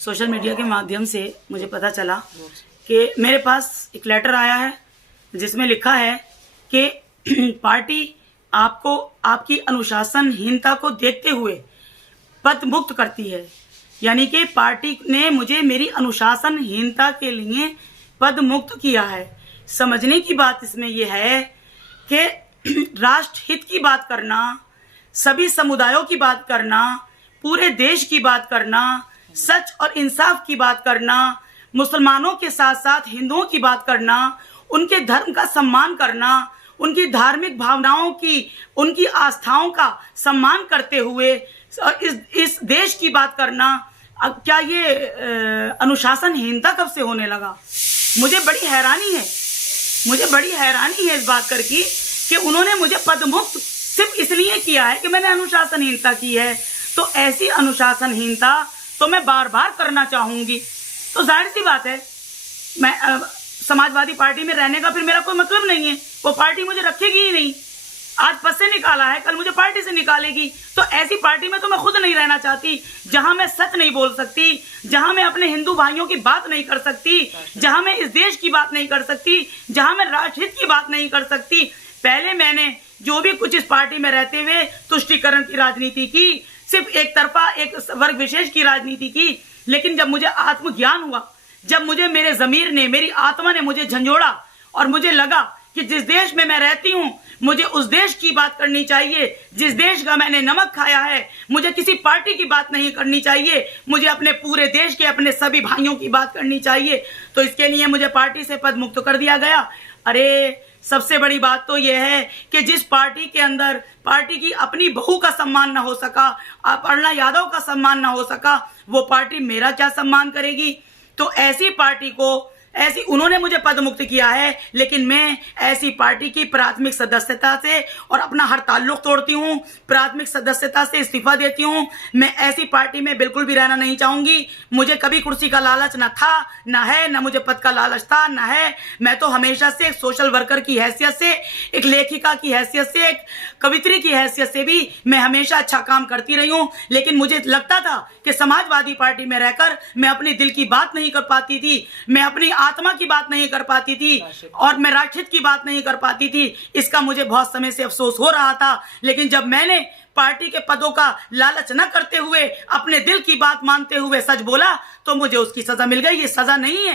Social media के माध्यम से मुझे पता चला कि मेरे पास एक लेटर आया है जिसमें लिखा है कि पार्टी आपको आपकी अनुशासनहीनता को देखते हुए पद मुक्त करती है। यानी कि पार्टी ने मुझे मेरी अनुशासनहीनता के लिए पद मुक्त किया है। समझने की बात इसमें यह है कि राष्ट्र हित की बात करना, सभी समुदायों की बात करना, पूरे देश की बात करना, सच और इंसाफ की बात करना, मुसलमानों के साथ साथ हिंदुओं की बात करना, उनके धर्म का सम्मान करना, उनकी धार्मिक भावनाओं की, उनकी आस्थाओं का सम्मान करते हुए इस देश की बात करना, अब क्या ये अनुशासनहीनता कब से होने लगा? मुझे बड़ी हैरानी है इस बात कर की कि उन्होंने मुझे पदमुक्त सिर्फ इसलिए किया है कि मैंने अनुशासनहीनता की है। तो ऐसी अनुशासनहीनता तो मैं बार बार करना चाहूंगी। तो जाहिर सी बात है, मैं समाजवादी पार्टी में रहने का फिर मेरा कोई मतलब नहीं है। वो पार्टी मुझे रखेगी ही नहीं। आज पद से निकाला है, कल मुझे पार्टी से निकालेगी। तो ऐसी पार्टी में तो मैं खुद नहीं रहना चाहती, जहां मैं सच नहीं बोल सकती, जहां मैं अपने हिंदू भाइयों की बात नहीं कर सकती, जहां मैं इस देश की बात नहीं कर सकती, जहां मैं राष्ट्रहित की बात नहीं कर सकती। पहले मैंने जो भी कुछ इस पार्टी में रहते हुए तुष्टीकरण की राजनीति की, सिर्फ एक तरफा एक वर्ग विशेष की राजनीति की। लेकिन जब मुझे आत्मज्ञान हुआ, जब मुझे मेरे जमीर ने, मेरी आत्मा ने मुझे झंझोड़ा और मुझे लगा कि जिस देश में मैं रहती हूं, मुझे उस देश की बात करनी चाहिए, जिस देश का मैंने नमक खाया है, मुझे किसी पार्टी की बात नहीं करनी चाहिए, मुझे अपने पूरे देश के, अपने सभी भाइयों की बात करनी चाहिए। तो इसके लिए मुझे पार्टी से पद मुक्त कर दिया गया। अरे सबसे बड़ी बात तो यह है कि जिस पार्टी के अंदर पार्टी की अपनी बहू का सम्मान ना हो सका, अपर्णा यादव का सम्मान ना हो सका, वो पार्टी मेरा क्या सम्मान करेगी? तो ऐसी पार्टी को, ऐसी उन्होंने मुझे पद मुक्त किया है, लेकिन मैं ऐसी पार्टी की प्राथमिक सदस्यता से और अपना हर ताल्लुक तोड़ती हूं, प्राथमिक सदस्यता से इस्तीफा देती हूं। मैं ऐसी पार्टी में बिल्कुल भी रहना नहीं चाहूंगी। मुझे कभी कुर्सी का लालच ना था, ना है, ना मुझे पद का लालच था, ना है। मैं तो हमेशा से एक सोशल वर्कर की हैसियत से, एक लेखिका की हैसियत से, एक कवित्री की हैसियत से भी मैं हमेशा अच्छा काम करती रही हूं। लेकिन मुझे लगता था कि समाजवादी पार्टी में रहकर मैं अपने दिल की बात नहीं कर पाती थी, मैं अपनी आत्मा की बात नहीं कर पाती थी और मैं राष्ट्रहित की बात नहीं कर पाती थी। इसका मुझे बहुत समय से अफसोस हो रहा था। लेकिन जब मैंने पार्टी के पदों का लालच न करते हुए अपने दिल की बात मानते हुए सच बोला, तो मुझे उसकी सजा मिल गई। ये सजा नहीं है,